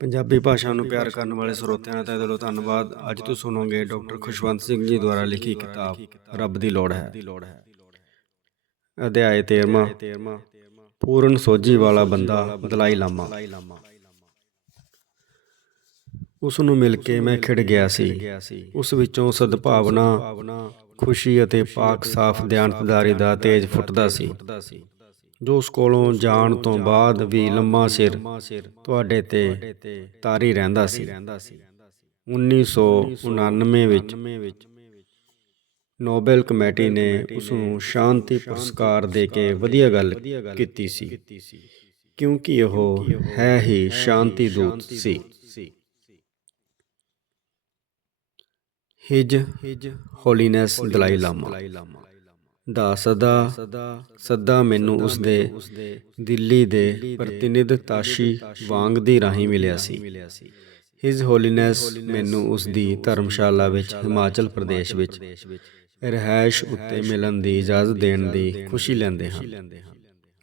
ਪੰਜਾਬੀ ਭਾਸ਼ਾ ਨੂੰ ਪਿਆਰ ਕਰਨ ਵਾਲੇ ਸਰੋਤਿਆਂ ਦਾ ਦਿਲੋਂ ਧੰਨਵਾਦ। ਅੱਜ ਤੁਸੀਂ ਸੁਣੋਗੇ ਡਾਕਟਰ ਖੁਸ਼ਵੰਤ ਸਿੰਘ ਜੀ ਦੁਆਰਾ ਲਿਖੀ ਕਿਤਾਬ, ਰੱਬ ਦੀ ਲੋੜ ਹੈ। ਅਧਿਆਇ 13ਵਾਂ ਪੂਰਨ ਸੋਝੀ ਵਾਲਾ ਬੰਦਾ, ਦਲਾਈ ਲਾਮਾ। ਉਸ ਨੂੰ ਮਿਲ ਕੇ ਮੈਂ ਖਿੜ ਗਿਆ ਸੀ। ਉਸ ਵਿੱਚੋਂ ਸਦਭਾਵਨਾ, ਖੁਸ਼ੀ ਅਤੇ ਪਾਕ ਸਾਫ਼ ਦਿਆਨਤਦਾਰੀ ਦਾ ਤੇਜ ਫੁੱਟਦਾ ਸੀ। ਜੋ ਉਸ ਕੋਲੋਂ ਜਾਣ ਤੋਂ ਬਾਅਦ ਵੀ ਲੰਮਾ ਸਿਰ ਤੁਹਾਡੇ ਤੇ ਤਾਰੀ ਰਹਿੰਦਾ ਸੀ। 1999 ਵਿੱਚ ਨੋਬਲ ਕਮੇਟੀ ਨੇ ਉਸ ਨੂੰ ਸ਼ਾਂਤੀ ਪੁਰਸਕਾਰ ਦੇ ਕੇ ਵਧੀਆ ਗੱਲ ਕੀਤੀ ਸੀ। ਕਿਉਂਕਿ ਉਹ ਹੈ ਹੀ ਸ਼ਾਂਤੀ ਦੂਤ ਸੀ। ਹਿਜ ਹੋਲੀਨੈਸ ਦਲਾਈ ਲਾਮਾ। ਦਾ ਸਦਾ ਸਦਾ ਮੈਨੂੰ ਉਸ ਦੇ ਦਿੱਲੀ ਦੇ ਪ੍ਰਤੀਨਿਧ ਤਾਸ਼ੀ ਵਾਂਗ ਦੀ ਰਾਹੀਂ ਮਿਲਿਆ ਸੀ। ਹਿਸ ਹੋਲੀਨੈਸ ਮੈਨੂੰ ਉਸ ਦੀ ਧਰਮਸ਼ਾਲਾ ਵਿੱਚ, ਹਿਮਾਚਲ ਪ੍ਰਦੇਸ਼ ਵਿੱਚ ਰਹਿائش ਉੱਤੇ ਮਿਲਣ ਦੀ ਇਜਾਜ਼ਤ ਦੇਣ ਦੀ ਖੁਸ਼ੀ ਲੈਂਦੇ ਹਾਂ।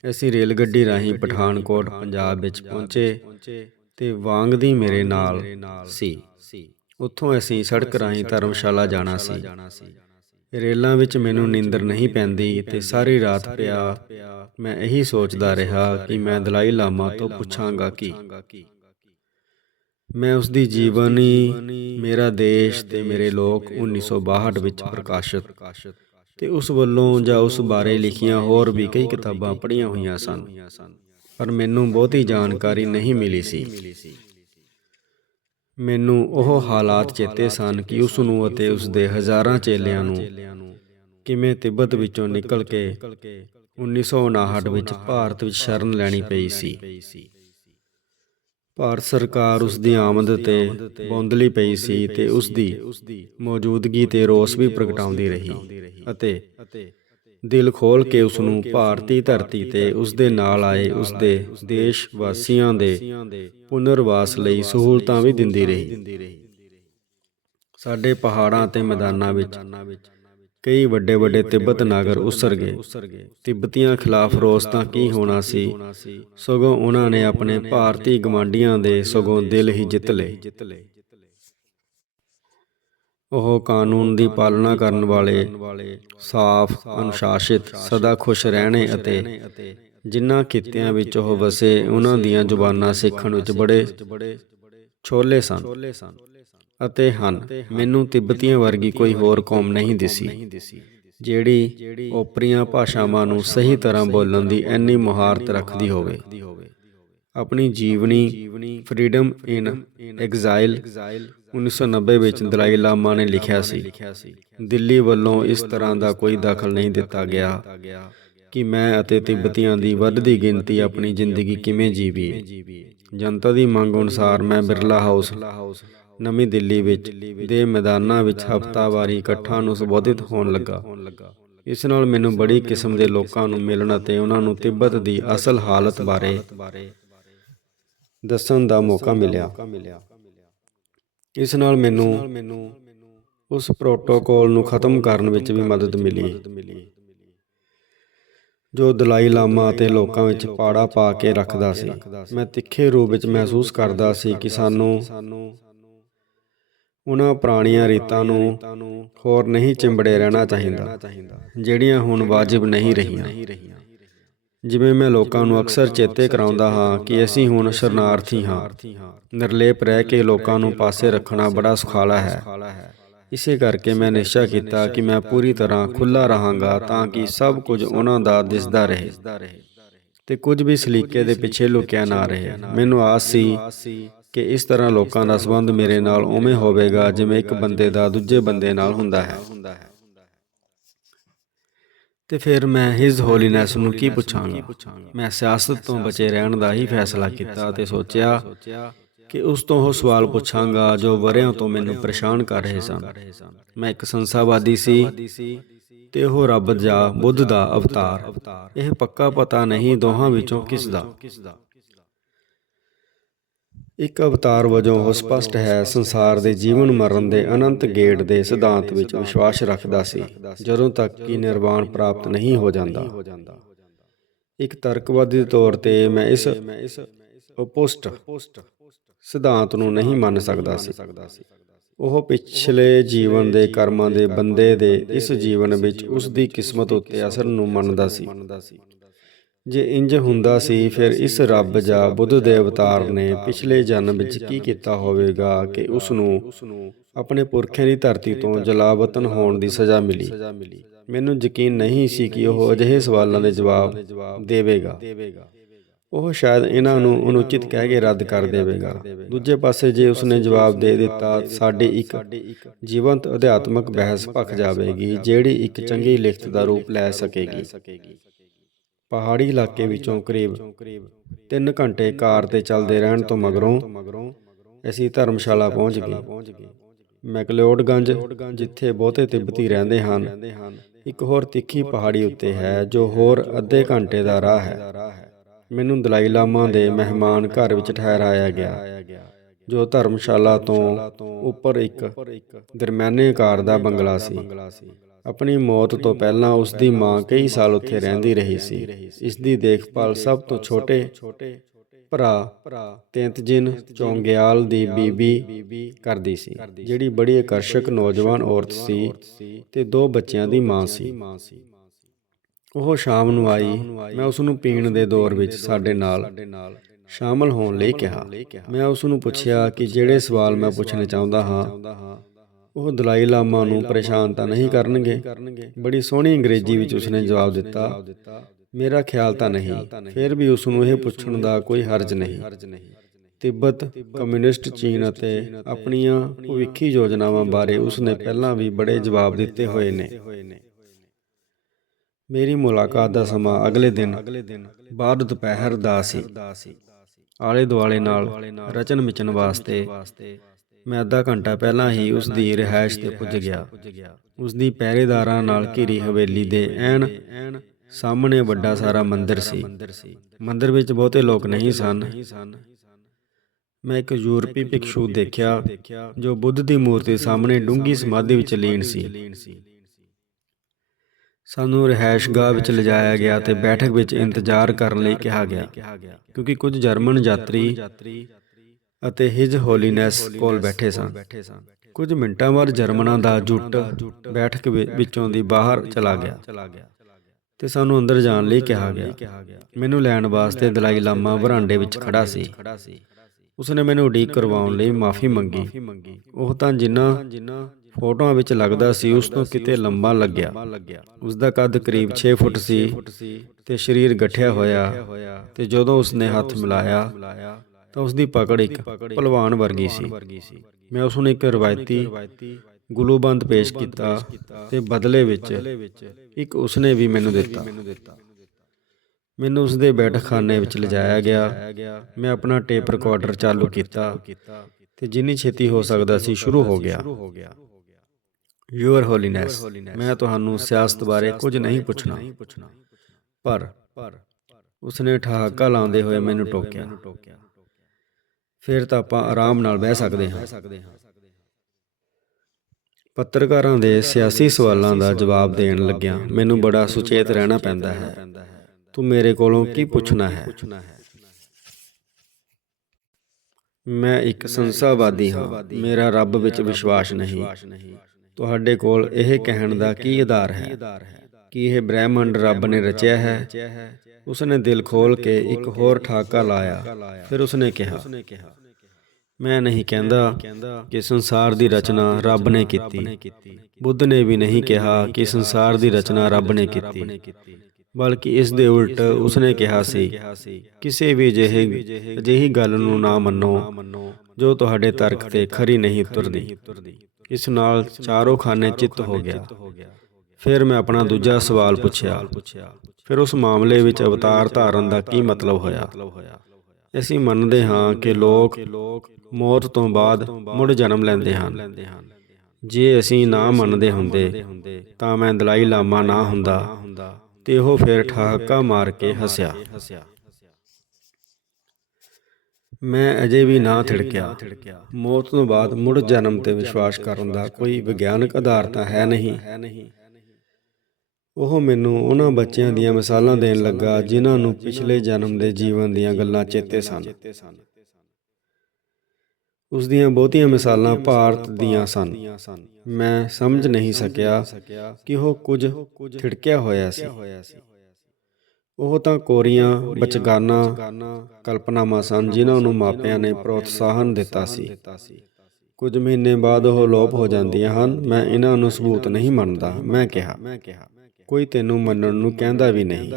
ਅਸੀਂ ਰੇਲ ਗੱਡੀ ਰਾਹੀਂ ਪਠਾਨਕੋਟ, ਪੰਜਾਬ ਵਿੱਚ ਪਹੁੰਚੇ ਤੇ ਵਾਂਗ ਦੀ ਮੇਰੇ ਨਾਲ ਸੀ। ਉੱਥੋਂ ਅਸੀਂ ਸੜਕ ਰਾਹੀਂ ਧਰਮਸ਼ਾਲਾ ਜਾਣਾ ਸੀ। ਰੇਲਾਂ ਵਿੱਚ ਮੈਨੂੰ ਨੀਂਦਰ ਨਹੀਂ ਪੈਂਦੀ ਤੇ ਸਾਰੀ ਰਾਤ ਪਿਆ ਮੈਂ ਇਹੀ ਸੋਚਦਾ ਰਿਹਾ ਕਿ ਮੈਂ ਦਲਾਈ ਲਾਮਾ ਤੋਂ ਪੁੱਛਾਂਗਾ ਕੀ। ਮੈਂ ਉਸ ਦੀ ਜੀਵਨੀ, ਮੇਰਾ ਦੇਸ਼ ਤੇ ਮੇਰੇ ਲੋਕ 1962 ਵਿੱਚ ਪ੍ਰਕਾਸ਼ਿਤ ਤੇ ਉਸ ਵੱਲੋਂ ਜਾਂ ਉਸ ਬਾਰੇ ਲਿਖੀਆਂ ਹੋਰ ਵੀ ਕਈ ਕਿਤਾਬਾਂ ਪੜ੍ਹੀਆਂ ਹੋਈਆਂ ਸਨ। ਪਰ ਮੈਨੂੰ ਬਹੁਤੀ ਜਾਣਕਾਰੀ ਨਹੀਂ ਮਿਲੀ ਸੀ। ਮੈਨੂੰ ਉਹ ਹਾਲਾਤ ਚੇਤੇ ਸਨ ਕਿ ਉਸ ਨੂੰ ਅਤੇ ਉਸ ਦੇ ਹਜ਼ਾਰਾਂ ਚੇਲਿਆਂ ਨੂੰ ਕਿਵੇਂ ਤਿੱਬਤ ਵਿੱਚੋਂ ਨਿਕਲ ਕੇ 1959 ਵਿੱਚ ਭਾਰਤ ਵਿੱਚ ਸ਼ਰਨ ਲੈਣੀ ਪਈ ਸੀ। ਭਾਰਤ ਸਰਕਾਰ ਉਸ ਦੀ ਆਮਦ ਤੇ ਬੌਂਦਲੀ ਪਈ ਸੀ ਤੇ ਉਸ ਦੀ ਮੌਜੂਦਗੀ ਤੇ ਰੋਸ ਵੀ ਪ੍ਰਗਟਾਉਂਦੀ ਰਹੀ ਅਤੇ ਦਿਲ ਖੋਲ ਕੇ ਉਸ ਨੂੰ ਭਾਰਤੀ ਧਰਤੀ ਤੇ ਉਸ ਦੇ ਨਾਲ ਆਏ ਉਸ ਦੇ ਦੇਸ਼ ਵਾਸੀਆਂ ਦੇ ਪੁਨਰਵਾਸ ਲਈ ਸਹੂਲਤਾਂ ਵੀ ਦਿੰਦੀ ਰਹੀ। ਸਾਡੇ ਪਹਾੜਾਂ ਤੇ ਮੈਦਾਨਾਂ ਵਿੱਚ ਕਈ ਵੱਡੇ ਵੱਡੇ ਤਿੱਬਤ ਨਗਰ ਉਸਰ ਗਏ। ਤਿੱਬਤੀਆਂ ਖਿਲਾਫ ਰੋਸ ਤਾਂ ਕੀ ਹੋਣਾ ਸੀ? ਸਗੋਂ ਉਹਨਾਂ ਨੇ ਆਪਣੇ ਭਾਰਤੀ ਗਵਾਂਡੀਆਂ ਦੇ ਸਗੋਂ ਦਿਲ ਹੀ ਜਿੱਤ ਲਏ। ਉਹ ਕਾਨੂੰਨ ਦੀ ਪਾਲਣਾ ਕਰਨ ਵਾਲੇ ਸਾਫ਼ ਅਨੁਸ਼ਾਸਿਤ ਸਦਾ ਖੁਸ਼ ਰਹਿਣੇ ਅਤੇ ਜਿਨ੍ਹਾਂ ਖਿੱਤਿਆਂ ਵਿੱਚ ਉਹ ਵਸੇ ਉਹਨਾਂ ਦੀਆਂ ਜ਼ੁਬਾਨਾਂ ਸਿੱਖਣ ਵਿੱਚ ਬੜੇ ਛੋਲੇ ਸਨ। ਅਤੇ ਹਨ। ਮੈਨੂੰ ਤਿੱਬਤੀਆਂ ਵਰਗੀ ਕੋਈ ਹੋਰ ਕੌਮ ਨਹੀਂ ਦਿਸੀ। ਜਿਹੜੀ ਓਪਰੀਆਂ ਭਾਸ਼ਾਵਾਂ ਨੂੰ ਸਹੀ ਤਰ੍ਹਾਂ ਬੋਲਣ ਦੀ ਇੰਨੀ ਮੁਹਾਰਤ ਰੱਖਦੀ ਹੋਵੇ। ਆਪਣੀ ਜੀਵਨੀ, ਫਰੀडम ਇਨ ਐਗਜ਼ਾਈਲ 1990 ਵਿੱਚ ਦਲਾਈ ਲਾਮਾ ਨੇ ਲਿਖਿਆ ਸੀ। ਦਿੱਲੀ ਵੱਲੋਂ ਇਸ ਤਰ੍ਹਾਂ ਦਾ ਕੋਈ ਦਖਲ ਨਹੀਂ ਦਿੱਤਾ ਗਿਆ ਕਿ ਮੈਂ ਅਤੇ ਤਿੱਬਤੀਆਂ ਦੀ ਵੱਧਦੀ ਗਿਣਤੀ ਆਪਣੀ ਜ਼ਿੰਦਗੀ ਕਿਵੇਂ ਜੀਵੀਏ। ਜਨਤਾ ਦੀ ਮੰਗ ਅਨੁਸਾਰ ਮੈਂ ਬਿਰਲਾ ਹਾਊਸ, ਨਵੀਂ ਦਿੱਲੀ ਵਿੱਚ, ਦੇ ਮੈਦਾਨਾਂ ਵਿੱਚ ਹਫ਼ਤਾਵਾਰੀ ਇਕੱਠਾਂ ਨੂੰ ਸੰਬੋਧਿਤ ਹੋਣ ਲੱਗਾ। ਇਸ ਨਾਲ ਮੈਨੂੰ ਬੜੀ ਕਿਸਮ ਦੇ ਲੋਕਾਂ ਨੂੰ ਮਿਲਣ ਅਤੇ ਉਹਨਾਂ ਨੂੰ ਤਿੱਬਤ ਦੀ ਅਸਲ ਹਾਲਤ ਬਾਰੇ ਦੱਸਣ ਦਾ ਮੌਕਾ ਮਿਲਿਆ। ਇਸ ਨਾਲ ਮੈਨੂੰ ਉਸ ਪ੍ਰੋਟੋਕੋਲ ਨੂੰ ਖਤਮ ਕਰਨ ਵਿੱਚ ਵੀ ਮਦਦ ਮਿਲੀ। ਜੋ ਦਲਾਈ ਲਾਮਾ ਅਤੇ ਲੋਕਾਂ ਵਿੱਚ ਪਾੜਾ ਪਾ ਕੇ ਰੱਖਦਾ ਸੀ। ਮੈਂ ਤਿੱਖੇ ਰੂਪ ਵਿੱਚ ਮਹਿਸੂਸ ਕਰਦਾ ਸੀ ਕਿ ਸਾਨੂੰ ਉਹਨਾਂ ਪੁਰਾਣੀਆਂ ਰੀਤਾਂ ਨੂੰ ਹੋਰ ਨਹੀਂ ਚਿੰਬੜੇ ਰਹਿਣਾ ਚਾਹੀਦਾ। ਜਿਹੜੀਆਂ ਹੁਣ ਵਾਜਿਬ ਨਹੀਂ ਰਹੀਆਂ। ਜਿਵੇਂ ਮੈਂ ਲੋਕਾਂ ਨੂੰ ਅਕਸਰ ਚੇਤੇ ਕਰਾਉਂਦਾ ਹਾਂ ਕਿ ਅਸੀਂ ਹੁਣ ਸ਼ਰਨਾਰਥੀ ਹਾਂ। ਨਿਰਲੇਪ ਰਹਿ ਕੇ ਲੋਕਾਂ ਨੂੰ ਪਾਸੇ ਰੱਖਣਾ ਬੜਾ ਸੁਖਾਲਾ ਹੈ। ਇਸੇ ਕਰਕੇ ਮੈਂ ਨਿਸ਼ਚਾ ਕੀਤਾ ਕਿ ਮੈਂ ਪੂਰੀ ਤਰ੍ਹਾਂ ਖੁੱਲਾ ਰਹਾਂਗਾ ਤਾਂ ਕਿ ਸਭ ਕੁਝ ਉਹਨਾਂ ਦਾ ਦਿਸਦਾ ਰਹੇ। ਤੇ ਕੁਝ ਵੀ ਸਲੀਕੇ ਦੇ ਪਿੱਛੇ ਲੁਕਿਆ ਨਾ ਰਹੇ। ਮੈਨੂੰ ਆਸ ਸੀ ਕਿ ਇਸ ਤਰ੍ਹਾਂ ਲੋਕਾਂ ਦਾ ਸੰਬੰਧ ਮੇਰੇ ਨਾਲ ਉਵੇਂ ਹੋਵੇਗਾ ਜਿਵੇਂ ਇੱਕ ਬੰਦੇ ਦਾ ਦੂਜੇ ਬੰਦੇ ਨਾਲ ਹੁੰਦਾ ਹੈ। ਤੇ ਫਿਰ ਮੈਂ ਹਿਸ ਹੋਲੀਨੈਸ ਨੂੰ ਕੀ ਪੁੱਛਾਂਗਾ? ਮੈਂ ਸਿਆਸਤ ਤੋਂ ਬਚੇ ਰਹਿਣ ਦਾ ਹੀ ਫੈਸਲਾ ਕੀਤਾ ਤੇ ਸੋਚਿਆ ਕਿ ਉਸ ਤੋਂ ਉਹ ਸਵਾਲ ਪੁੱਛਾਂਗਾ ਜੋ ਵਰਿਆਂ ਤੋਂ ਮੈਨੂੰ ਪਰੇਸ਼ਾਨ ਕਰ ਰਹੇ ਸਨ। ਮੈਂ ਇੱਕ ਸੰਸਾਵਾਦੀ ਸੀ ਤੇ ਉਹ ਰੱਬ ਜਾਂ ਬੁੱਧ ਦਾ ਅਵਤਾਰ। ਇਹ ਪੱਕਾ ਪਤਾ ਨਹੀਂ ਦੋਹਾਂ ਵਿੱਚੋਂ ਕਿਸ ਦਾ ਇੱਕ ਅਵਤਾਰ ਵਜੋਂ ਉਹ ਸਪਸ਼ਟ ਹੈ, ਸੰਸਾਰ ਦੇ ਜੀਵਨ ਮਰਨ ਦੇ ਅਨੰਤ ਗੇੜ ਦੇ ਸਿਧਾਂਤ ਵਿੱਚ ਵਿਸ਼ਵਾਸ ਰੱਖਦਾ ਸੀ, ਜਦੋਂ ਤੱਕ ਕਿ ਨਿਰਵਾਣ ਪ੍ਰਾਪਤ ਨਹੀਂ ਹੋ ਜਾਂਦਾ। ਇੱਕ ਤਰਕਵਾਦੀ ਦੇ ਤੌਰ ਤੇ ਮੈਂ ਇਸ ਉਪੋਸਟ ਸਿਧਾਂਤ ਨੂੰ ਨਹੀਂ ਮੰਨ ਸਕਦਾ ਸੀ। ਉਹ ਪਿਛਲੇ ਜੀਵਨ ਦੇ ਕਰਮਾਂ ਦੇ ਬੰਦੇ ਦੇ ਇਸ ਜੀਵਨ ਵਿੱਚ ਉਸ ਦੀ ਕਿਸਮਤ ਉੱਤੇ ਅਸਰ ਨੂੰ ਮੰਨਦਾ ਸੀ। ਜੇ ਇੰਜ ਹੁੰਦਾ ਸੀ ਫਿਰ ਇਸ ਰੱਬ ਜਾਂ ਬੁੱਧ ਦੇ ਅਵਤਾਰ ਨੇ ਪਿਛਲੇ ਜਨਮ ਵਿੱਚ ਕੀ ਕੀਤਾ ਹੋਵੇਗਾ ਕਿ ਉਸ ਨੂੰ ਆਪਣੇ ਪੁਰਖਿਆਂ ਦੀ ਧਰਤੀ ਤੋਂ ਜਲਾਵਤਨ ਹੋਣ ਦੀ ਸਜ਼ਾ ਮਿਲੀ। ਮੈਨੂੰ ਯਕੀਨ ਨਹੀਂ ਸੀ ਕਿ ਉਹ ਅਜਿਹੇ ਸਵਾਲਾਂ ਦੇ ਜਵਾਬ ਦੇਵੇਗਾ। ਉਹ ਸ਼ਾਇਦ ਇਹਨਾਂ ਨੂੰ ਅਨੁਚਿਤ ਕਹਿ ਕੇ ਰੱਦ ਕਰ ਦੇਵੇਗਾ। ਦੂਜੇ ਪਾਸੇ ਜੇ ਉਸਨੇ ਜਵਾਬ ਦੇ ਦਿੱਤਾ ਸਾਡੀ ਇੱਕ ਜੀਵੰਤ ਅਧਿਆਤਮਕ ਬਹਿਸ ਭਖ ਜਾਵੇਗੀ ਜਿਹੜੀ ਇੱਕ ਚੰਗੀ ਲਿਖਤ ਦਾ ਰੂਪ ਲੈ ਸਕੇਗੀ। ਪਹਾੜੀ ਇਲਾਕੇ ਵਿੱਚੋਂ ਕਰੀਬ 3 ਘੰਟੇ ਕਾਰ ਤੇ ਚੱਲਦੇ ਰਹਿਣ ਤੋਂ ਮਗਰੋਂ ਅਸੀਂ ਧਰਮਸ਼ਾਲਾ ਪਹੁੰਚ ਗਏ। ਮੈਕਲੋਡਗੰਜ ਜਿੱਥੇ ਬਹੁਤੇ ਤਿੱਬਤੀ ਰਹਿੰਦੇ ਹਨ। ਇੱਕ ਹੋਰ ਤਿੱਖੀ ਪਹਾੜੀ ਉੱਤੇ ਹੈ ਜੋ ਹੋਰ ਅੱਧੇ ਘੰਟੇ ਦਾ ਰਾਹ ਹੈ। ਮੈਨੂੰ ਦਲਾਈ ਲਾਮਾ ਦੇ ਮਹਿਮਾਨ ਘਰ ਵਿੱਚ ਠਹਿਰਾਇਆ ਗਿਆ ਜੋ ਧਰਮਸ਼ਾਲਾ ਤੋਂ ਉੱਪਰ ਇੱਕ ਦਰਮਿਆਨੇ ਆਕਾਰ ਦਾ ਬੰਗਲਾ ਸੀ। ਆਪਣੀ ਮੌਤ ਤੋਂ ਪਹਿਲਾਂ ਉਸ ਦੀ ਮਾਂ ਕਈ ਸਾਲ ਉੱਥੇ ਰਹਿੰਦੀ ਰਹੀ ਸੀ। ਇਸ ਦੀ ਦੇਖਭਾਲ ਸਭ ਤੋਂ ਛੋਟੇ ਭਰਾ ਤੇਂਤਜਿਨ ਚੌਂਗਿਆਲ ਦੀ ਬੀਬੀ ਕਰਦੀ ਸੀ, ਜਿਹੜੀ ਬੜੀ ਆਕਰਸ਼ਕ ਨੌਜਵਾਨ ਔਰਤ ਸੀ ਤੇ ਦੋ ਬੱਚਿਆਂ ਦੀ ਮਾਂ ਸੀ। ਉਹ ਸ਼ਾਮ ਨੂੰ ਆਈ, ਮੈਂ ਉਸ ਨੂੰ ਪੀਣ ਦੇ ਦੌਰ ਵਿੱਚ ਸਾਡੇ ਨਾਲ ਸ਼ਾਮਲ ਹੋਣ ਲਈ ਕਿਹਾ। ਮੈਂ ਉਸ ਨੂੰ ਪੁੱਛਿਆ ਕਿ ਜਿਹੜੇ ਸਵਾਲ ਮੈਂ ਪੁੱਛਣੇ ਚਾਹੁੰਦਾ ਹਾਂ ਉਹ ਦਲਾਈ ਲਾਮਾ ਨੂੰ ਪਰੇਸ਼ਾਨ ਤਾਂ ਨਹੀਂ ਕਰਨਗੇ। ਬੜੀ ਸੋਹਣੀ ਅੰਗਰੇਜ਼ੀ ਵਿੱਚ ਉਸਨੇ ਜਵਾਬ ਦਿੱਤਾ। ਮੇਰਾ ਖਿਆਲ ਤਾਂ ਨਹੀਂ। ਫਿਰ ਵੀ ਉਸ ਨੂੰ ਇਹ ਪੁੱਛਣ ਦਾ ਕੋਈ ਹਰਜ ਨਹੀਂ। ਤਿੱਬਤ ਕਮਿਊਨਿਸਟ ਚੀਨ ਅਤੇ ਆਪਣੀਆਂ ਭਵਿੱਖੀ ਯੋਜਨਾਵਾਂ ਬਾਰੇ ਉਸਨੇ ਪਹਿਲਾਂ ਵੀ ਬੜੇ ਜਵਾਬ ਦਿੱਤੇ ਹੋਏ ਨੇ। ਮੇਰੀ ਮੁਲਾਕਾਤ ਦਾ ਸਮਾਂ ਅਗਲੇ ਦਿਨ ਬਾਅਦ ਦੁਪਹਿਰ ਦਾ ਸੀ। ਆਲੇ ਦੁਆਲੇ ਨਾਲ ਰਚਨ ਮਿਚਨ ਵਾਸਤੇ ਮੈਂ ਅੱਧਾ ਘੰਟਾ ਪਹਿਲਾਂ ਹੀ ਉਸ ਦੀ ਰਿਹਾਇਸ਼ ਤੇ ਪੁੱਜ ਗਿਆ। ਉਸ ਦੀ ਪਹਿਰੇਦਾਰਾਂ ਨਾਲ ਘਿਰੀ ਹਵੇਲੀ ਦੇ ਐਨ ਸਾਹਮਣੇ ਵੱਡਾ ਸਾਰਾ ਮੰਦਿਰ ਸੀ। ਮੰਦਿਰ ਵਿੱਚ ਬਹੁਤੇ ਲੋਕ ਨਹੀਂ ਸਨ। ਮੈਂ ਇੱਕ ਯੂਰਪੀ ਭਿਕਸ਼ੂ ਦੇਖਿਆ, ਜੋ ਬੁੱਧ ਦੀ ਮੂਰਤੀ ਸਾਹਮਣੇ ਡੂੰਗੀ ਸਮਾਧੀ ਵਿੱਚ ਲੀਨ ਸੀ। ਸਾਨੂੰ ਰਿਹਾਇਸ਼ਗਾਹ ਵਿੱਚ ਲਿਜਾਇਆ ਗਿਆ ਤੇ ਬੈਠਕ ਵਿੱਚ ਇੰਤਜ਼ਾਰ ਕਰਨ ਲਈ ਕਿਹਾ ਗਿਆ, ਕਿਉਂਕਿ ਕੁਝ ਜਰਮਨ ਯਾਤਰੀ ਅਤੇ ਹਿਜ ਹੋਲੀਨੈਸ ਕੋਲ ਬੈਠੇ ਸਨ ਕੁਝ ਮਿੰਟਾਂ ਬਾਅਦ ਜਰਮਨਾਂ ਦਾ ਜੁੱਟ ਬੈਠਕ ਵਿੱਚੋਂ ਦੀ ਬਾਹਰ ਚਲਾ ਗਿਆ ਤੇ ਸਾਨੂੰ ਅੰਦਰ ਜਾਣ ਲਈ ਕਿਹਾ ਗਿਆ। ਮੈਨੂੰ ਲੈਣ ਵਾਸਤੇ ਦਲਾਈ ਲਾਮਾ ਵਰਾਂਡੇ ਵਿੱਚ ਖੜਾ ਸੀ। ਉਸਨੇ ਮੈਨੂੰ ਉਡੀਕ ਕਰਵਾਉਣ ਲਈ ਮਾਫੀ ਮੰਗੀ। ਉਹ ਤਾਂ ਜਿੰਨਾ ਫੋਟੋਆਂ ਵਿੱਚ ਲੱਗਦਾ ਸੀ, ਉਸ ਤੋਂ ਕਿਤੇ ਲੰਬਾ ਲੱਗਿਆ। ਉਸ ਦਾ ਕੱਦ ਕਰੀਬ 6 ਫੁੱਟ ਸੀ ਤੇ ਸਰੀਰ ਗਠਿਆ ਹੋਇਆ ਤੇ ਜਦੋਂ ਉਸਨੇ ਹੱਥ ਮਿਲਾਇਆ ਤਾਂ ਉਸ ਦੀ ਪਕੜ ਇੱਕ ਭਲਵਾਨ ਵਰਗੀ ਸੀ। ਮੈਂ ਉਸ ਨੂੰ ਇੱਕ ਰਵਾਇਤੀ ਗੁਲੂਬੰਦ ਪੇਸ਼ ਕੀਤਾ ਤੇ ਬਦਲੇ ਵਿੱਚ ਇੱਕ ਉਸਨੇ ਵੀ ਮੈਨੂੰ ਦਿੱਤਾ। ਮੈਨੂੰ ਉਸ ਦੇ ਬੈਠਖਾਨੇ ਵਿੱਚ ਲਿਜਾਇਆ ਗਿਆ। ਮੈਂ ਆਪਣਾ ਟੇਪ ਰਿਕਾਰਡਰ ਚਾਲੂ ਕੀਤਾ ਤੇ ਜਿੰਨੀ ਛੇਤੀ ਹੋ ਸਕਦਾ ਸੀ ਸ਼ੁਰੂ ਹੋ ਗਿਆ। ਯੂਅਰ ਹੋਲੀਨੈਸ, ਮੈਂ ਤੁਹਾਨੂੰ ਸਿਆਸਤ ਬਾਰੇ ਕੁਝ ਨਹੀਂ ਪੁੱਛਣਾ। ਪਰ ਉਸਨੇ ਠਹਾਕਾ ਲਾਉਂਦੇ ਹੋਏ ਮੈਨੂੰ ਟੋਕਿਆ। ਫਿਰ ਤਾਂ ਆਪਾਂ ਆਰਾਮ ਨਾਲ ਬਹਿ ਸਕਦੇ ਹਾਂ। ਪੱਤਰਕਾਰਾਂ ਦੇ ਸਿਆਸੀ ਸਵਾਲਾਂ ਦਾ ਜਵਾਬ ਦੇਣ ਲੱਗਿਆਂ ਮੈਨੂੰ ਬੜਾ ਸੁਚੇਤ ਰਹਿਣਾ ਪੈਂਦਾ ਹੈ। ਤੂੰ ਮੇਰੇ ਕੋਲੋਂ ਕੀ ਪੁੱਛਣਾ ਹੈ? ਮੈਂ ਇੱਕ ਸੰਸਾਵਾਦੀ ਹਾਂ। ਮੇਰਾ ਰੱਬ ਵਿੱਚ ਵਿਸ਼ਵਾਸ ਨਹੀਂ। ਤੁਹਾਡੇ ਕੋਲ ਇਹ ਕਹਿਣ ਦਾ ਕੀ ਆਧਾਰ ਹੈ? ਕਿ ਇਹ ਬ੍ਰਹਿਮੰਡ ਰੱਬ ਨੇ ਰਚਿਆ ਹੈ? ਉਸਨੇ ਦਿਲ ਖੋਲ ਕੇ ਇੱਕ ਹੋਰ ਠਾਕਾ ਲਾਇਆ। ਫਿਰ ਉਸਨੇ ਕਿਹਾ ਮੈਂ ਨਹੀਂ ਕਹਿੰਦਾ ਕਿ ਸੰਸਾਰ ਦੀ ਰਚਨਾ ਰੱਬ ਨੇ ਕੀਤੀ। ਬੁੱਧ ਨੇ ਵੀ ਨਹੀਂ ਕਿਹਾ ਕਿ ਸੰਸਾਰ ਦੀ ਰਚਨਾ ਰੱਬ ਨੇ ਕੀਤੀ। ਬਲਕਿ ਇਸ ਦੇ ਉਲਟ ਉਸਨੇ ਕਿਹਾ ਸੀ ਕਿਸੇ ਵੀ ਅਜਿਹੇ ਅਜਿਹੀ ਗੱਲ ਨੂੰ ਨਾ ਮੰਨੋ ਜੋ ਤੁਹਾਡੇ ਤਰਕ ਤੇ ਖਰੀ ਨਹੀਂ ਉਤਰਦੀ। ਇਸ ਨਾਲ ਚਾਰੋਂ ਖਾਨੇ ਚਿੱਤ ਹੋ ਗਿਆ। ਫਿਰ ਮੈਂ ਆਪਣਾ ਦੂਜਾ ਸਵਾਲ ਪੁੱਛਿਆ। ਫਿਰ ਉਸ ਮਾਮਲੇ ਵਿੱਚ ਅਵਤਾਰ ਧਾਰਨ ਦਾ ਕੀ ਮਤਲਬ ਹੋਇਆ? ਅਸੀਂ ਮੰਨਦੇ ਹਾਂ ਕਿ ਲੋਕ ਮੌਤ ਤੋਂ ਬਾਅਦ ਮੁੜ ਜਨਮ ਲੈਂਦੇ ਹਨ। ਜੇ ਅਸੀਂ ਨਾ ਮੰਨਦੇ ਹੁੰਦੇ, ਤਾਂ ਮੈਂ ਦਲਾਈ ਲਾਮਾ ਨਾ ਹੁੰਦਾ ਤੇ ਉਹ ਫਿਰ ਠਹਾਕਾ ਮਾਰ ਕੇ ਹੱਸਿਆ। ਮੈਂ ਅਜੇ ਵੀ ਨਾ ਥਿੜਕਿਆ। ਮੌਤ ਤੋਂ ਬਾਅਦ ਮੁੜ ਜਨਮ ਤੇ ਵਿਸ਼ਵਾਸ ਕਰਨ ਦਾ ਕੋਈ ਵਿਗਿਆਨਕ ਆਧਾਰ ਤਾਂ ਹੈ ਨਹੀਂ। ਉਹ ਮੈਨੂੰ ਉਹਨਾਂ ਬੱਚਿਆਂ ਦੀਆਂ ਮਿਸਾਲਾਂ ਦੇਣ ਲੱਗਾ, ਜਿਨ੍ਹਾਂ ਨੂੰ ਪਿਛਲੇ ਜਨਮ ਦੇ ਜੀਵਨ ਦੀਆਂ ਗੱਲਾਂ ਚੇਤੇ ਸਨ। ਉਸ ਦੀਆਂ ਬਹੁਤੀਆਂ ਮਿਸਾਲਾਂ ਭਾਰਤ ਦੀਆਂ ਸਨ। ਮੈਂ ਸਮਝ ਨਹੀਂ ਸਕਿਆ ਕਿ ਉਹ ਕੁਝ ਥਿੜਕਿਆ ਹੋਇਆ ਸੀ। ਉਹ ਤਾਂ ਕੋਰੀਆਂ, ਬਚਗਾਨਾ, ਕਲਪਨਾਵਾਂ ਸਨ, ਜਿਨ੍ਹਾਂ ਨੂੰ ਮਾਪਿਆਂ ਨੇ ਪ੍ਰੋਤਸਾਹਨ ਦਿੱਤਾ ਸੀ। ਕੁਝ ਮਹੀਨੇ ਬਾਅਦ ਉਹ ਲੋਪ ਹੋ ਜਾਂਦੀਆਂ ਹਨ। ਮੈਂ ਇਹਨਾਂ ਨੂੰ ਸਬੂਤ ਨਹੀਂ ਮੰਨਦਾ, ਮੈਂ ਕਿਹਾ। ਕੋਈ ਤੈਨੂੰ ਮੰਨਣ ਨੂੰ ਕਹਿੰਦਾ ਵੀ ਨਹੀਂ।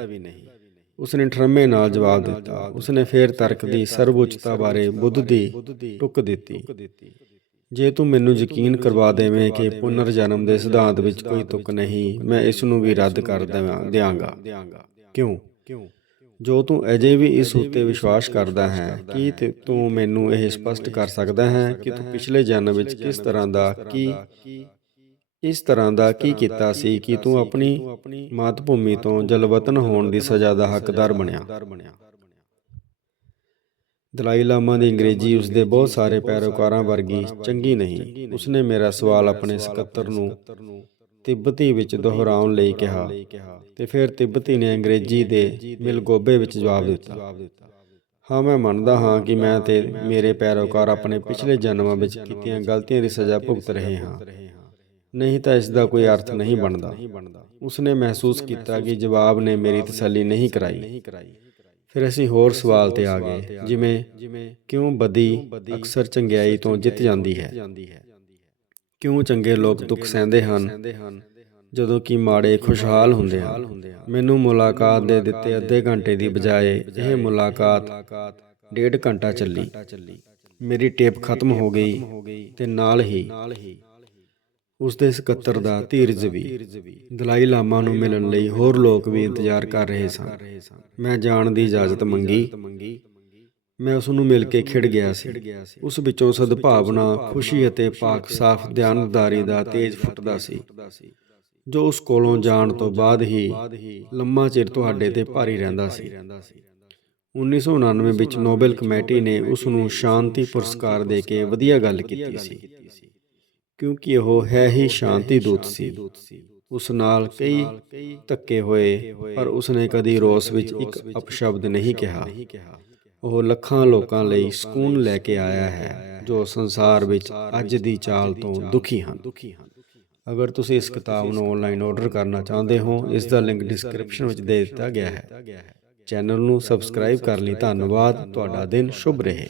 ਉਸਨੇ ਠਰਮੇ ਨਾਲ ਜਵਾਬ ਦਿੱਤਾ। ਉਸਨੇ ਫੇਰ ਤਰਕ ਦੀ ਸਰਵਉੱਚਤਾ ਬਾਰੇ ਬੁੱਧ ਦੀ ਟੁੱਕ ਦਿੱਤੀ। ਜੇ ਤੂੰ ਮੈਨੂੰ ਯਕੀਨ ਕਰਵਾ ਦੇਵੇਂ ਕਿ ਪੁਨਰ ਜਨਮ ਦੇ ਸਿਧਾਂਤ ਵਿੱਚ ਕੋਈ ਤੁਕ ਨਹੀਂ, ਮੈਂ ਇਸ ਨੂੰ ਵੀ ਰੱਦ ਕਰ ਦੇਵਾਂ, ਦਿਆਂਗਾ। ਕਿਉਂ? ਜੋ ਤੂੰ ਅਜੇ ਵੀ ਇਸ ਉੱਤੇ ਵਿਸ਼ਵਾਸ ਕਰਦਾ ਹੈ, ਕੀ ਤੂੰ ਮੈਨੂੰ ਇਹ ਸਪਸ਼ਟ ਕਰ ਸਕਦਾ ਹੈ ਕਿ ਤੂੰ ਪਿਛਲੇ ਜਨਮ ਵਿੱਚ ਕਿਸ ਤਰ੍ਹਾਂ ਦਾ, ਕੀ ਇਸ ਤਰ੍ਹਾਂ ਦਾ ਕੀ ਕੀਤਾ ਸੀ ਕਿ ਤੂੰ ਆਪਣੀ ਮਾਤ ਭੂਮੀ ਤੋਂ ਜਲਵਤਨ ਹੋਣ ਦੀ ਸਜ਼ਾ ਦਾ ਹੱਕਦਾਰ ਬਣਿਆ। ਦਲਾਈ ਲਾਮਾ ਦੀ ਅੰਗਰੇਜ਼ੀ ਉਸਦੇ ਬਹੁਤ ਸਾਰੇ ਪੈਰੋਕਾਰਾਂ ਵਰਗੀ ਚੰਗੀ ਨਹੀਂ। ਉਸਨੇ ਮੇਰਾ ਸਵਾਲ ਆਪਣੇ ਸਕੱਤਰ ਨੂੰ ਤਿੱਬਤੀ ਵਿੱਚ ਦੁਹਰਾਉਣ ਲਈ ਕਿਹਾ ਤੇ ਫਿਰ ਤਿੱਬਤੀ ਨੇ ਅੰਗਰੇਜ਼ੀ ਦੇ ਮਿਲਗੋਬੇ ਵਿੱਚ ਜਵਾਬ ਦਿੱਤਾ। ਹਾਂ, ਮੈਂ ਮੰਨਦਾ ਹਾਂ ਕਿ ਮੈਂ ਤੇ ਮੇਰੇ ਪੈਰੋਕਾਰ ਆਪਣੇ ਪਿਛਲੇ ਜਨਮਾਂ ਵਿੱਚ ਕੀਤੀਆਂ ਗਲਤੀਆਂ ਦੀ ਸਜ਼ਾ ਭੁਗਤ ਰਹੇ ਹਾਂ। ਨਹੀਂ ਤਾਂ ਇਸ ਦਾ ਕੋਈ ਅਰਥ ਨਹੀਂ ਬਣਦਾ। ਉਸਨੇ ਮਹਿਸੂਸ ਕੀਤਾ ਕਿ ਜਵਾਬ ਨੇ ਮੇਰੀ ਤਸੱਲੀ ਨਹੀਂ ਕਰਾਈ। ਫਿਰ ਅਸੀਂ ਹੋਰ ਸਵਾਲ ਤੇ ਆ ਗਏ, ਜਿਵੇਂ, ਕਿਉਂ ਬਦੀ ਅਕਸਰ ਚੰਗਿਆਈ ਤੋਂ ਜਿੱਤ ਜਾਂਦੀ ਹੈ? ਕਿਉਂ ਚੰਗੇ ਲੋਕ ਦੁੱਖ ਸਹਿੰਦੇ ਹਨ? ਜਦੋਂ ਕਿ ਮਾੜੇ ਖੁਸ਼ਹਾਲ ਹੁੰਦੇ ਹਨ। ਮੈਨੂੰ ਮੁਲਾਕਾਤ ਦੇ ਦਿੱਤੇ ਅੱਧੇ ਘੰਟੇ ਦੀ ਬਜਾਏ ਇਹ ਮੁਲਾਕਾਤ ਡੇਢ ਘੰਟਾ ਚੱਲੀ। ਮੇਰੀ ਟੇਪ ਖਤਮ ਹੋ ਗਈ ਤੇ ਨਾਲ ਹੀ ਉਸ ਦੇ ਸਕੱਤਰ ਦਾ ਧੀਰਜ ਵੀ। ਦਲਾਈ ਲਾਮਾ ਨੂੰ ਮਿਲਣ ਲਈ ਹੋਰ ਲੋਕ ਵੀ ਇੰਤਜ਼ਾਰ ਕਰ ਰਹੇ ਸਨ। ਮੈਂ ਜਾਣ ਦੀ ਇਜਾਜ਼ਤ ਮੰਗੀ। ਮੈਂ ਉਸ ਨੂੰ ਮਿਲ ਕੇ ਖਿੜ ਗਿਆ ਸੀ। ਉਸ ਵਿੱਚੋਂ ਸਦਭਾਵਨਾ, ਖੁਸ਼ੀ ਅਤੇ ਪਾਕ ਸਾਫ਼ ਧਿਆਨਦਾਰੀ ਦਾ ਤੇਜ ਫੁੱਟਦਾ ਸੀ, ਜੋ ਉਸ ਕੋਲੋਂ ਜਾਣ ਤੋਂ ਬਾਅਦ ਹੀ ਲੰਮਾ ਚਿਰ ਤੁਹਾਡੇ ਤੇ ਭਾਰੀ ਰਹਿੰਦਾ ਸੀ। 1999 ਵਿੱਚ ਨੋਬਲ ਕਮੇਟੀ ਨੇ ਉਸ ਨੂੰ ਸ਼ਾਂਤੀ ਪੁਰਸਕਾਰ ਦੇ ਕੇ ਵਧੀਆ ਗੱਲ ਕੀਤੀ ਸੀ। ਕਿਉਂਕਿ ਉਹ ਹੈ ਹੀ ਸ਼ਾਂਤੀ ਦੂਤ ਸੀ। ਉਸ ਨਾਲ ਕਈ ਧੱਕੇ ਹੋਏ, ਪਰ ਉਸਨੇ ਕਦੀ ਰੋਸ ਵਿੱਚ ਇੱਕ ਅਪਸ਼ਬਦ ਨਹੀਂ ਕਿਹਾ। ਉਹ ਲੱਖਾਂ ਲੋਕਾਂ ਲਈ ਸਕੂਨ ਲੈ ਕੇ ਆਇਆ ਹੈ, ਜੋ ਸੰਸਾਰ ਵਿੱਚ ਅੱਜ ਦੀ ਚਾਲ ਤੋਂ ਦੁਖੀ ਹਨ। ਅਗਰ ਤੁਸੀਂ ਇਸ ਕਿਤਾਬ ਨੂੰ ਆਨਲਾਈਨ ਆਰਡਰ ਕਰਨਾ ਚਾਹੁੰਦੇ ਹੋ, ਇਸ ਦਾ ਲਿੰਕ ਡਿਸਕ੍ਰਿਪਸ਼ਨ ਵਿੱਚ ਦੇ ਦਿੱਤਾ ਗਿਆ ਹੈ। ਚੈਨਲ ਨੂੰ ਸਬਸਕ੍ਰਾਈਬ ਕਰਨ ਲਈ। ਧੰਨਵਾਦ। ਤੁਹਾਡਾ ਦਿਨ ਸ਼ੁਭ ਰਹੇ।